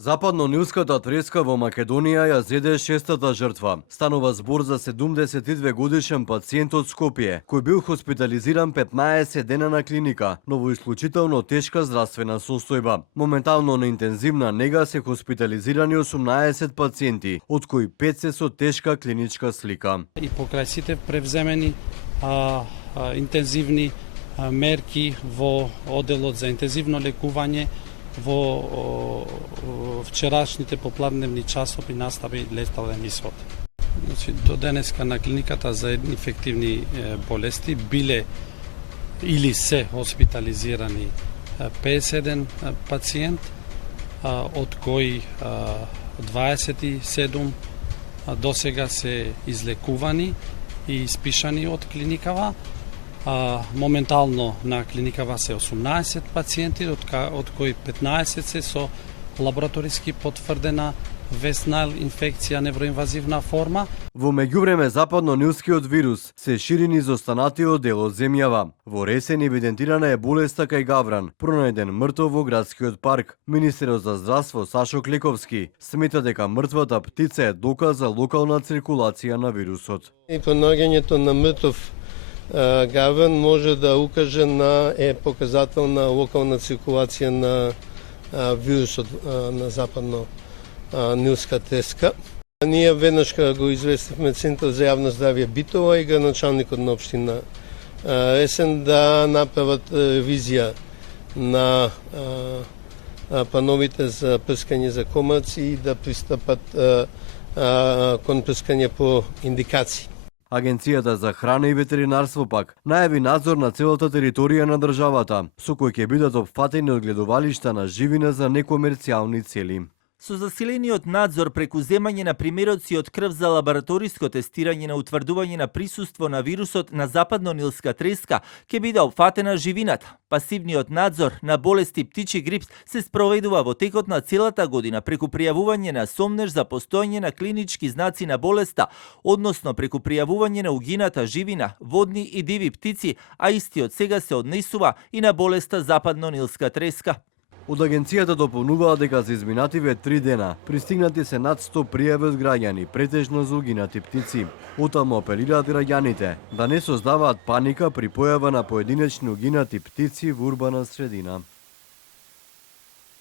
Западно-нилската треска во Македонија ја зеде шестата жртва. Станува збор за 72 годишен пациент од Скопје, кој бил хоспитализиран 15 дена на клиника, но во исклучително тешка здравствена состојба. Моментално на интензивна нега се хоспитализирани 18 пациенти, од кои 5 се со тешка клиничка слика. И покрај сите превземени интензивни мерки во одделот за интензивно лекување, во вчерашните попладневни часови настави летален исход. Значи, до денеска на клиниката за инфективни болести биле или се хоспитализирани 51 пациент, од кои 27 досега се излекувани и испишани од клиникава. Моментално на клиникава се 18 пациенти, од кои 15 се со лабораториски потврдена веснал инфекција невроинвазивна форма. Во меѓувреме западно-нилскиот вирус се шири низ останатиот дел од земјава. Во Ресен евидентирана е болеста кај гавран, пронајден мртов во градскиот парк. Министерот за здравство Сашо Клековски смета дека мртвата птица е доказ за локална циркулација на вирусот. И понаѓањето на мртов гавран може да укаже на показател на локална циркулација на вирусот на западно-нилска треска. Ние веднаш кога го известивме Центар за јавно здравје Битола и градоначалникот на општина Ресен да направат ревизија на плановите за прскање за комарци и да пристапат кон прскање по индикации. Агенцијата за храна и ветеринарство пак најави надзор на целата територија на државата, со кој ќе бидат опфатени одгледувалишта на живина за некомерцијални цели. Со засилениот надзор преку земање на примероци од крв за лабораториско тестирање на утврдување на присуство на вирусот на западно-нилска треска ќе биде опфатена живината. Пасивниот надзор на болести птичи грип се спроведува во текот на целата година преку пријавување на сомнеж за постоење на клинички знаци на болеста, односно преку пријавување на угината живина, водни и диви птици, а истиот сега се однесува и на болеста западно-нилска треска. Од агенцијата дополнуваат дека за изминативе 3 дена пристигнати се над 100 пријави од граѓани, претежно за угинати птици. Отаму апелираат граѓаните да не создаваат паника при појава на поединечни угинати птици во урбана средина.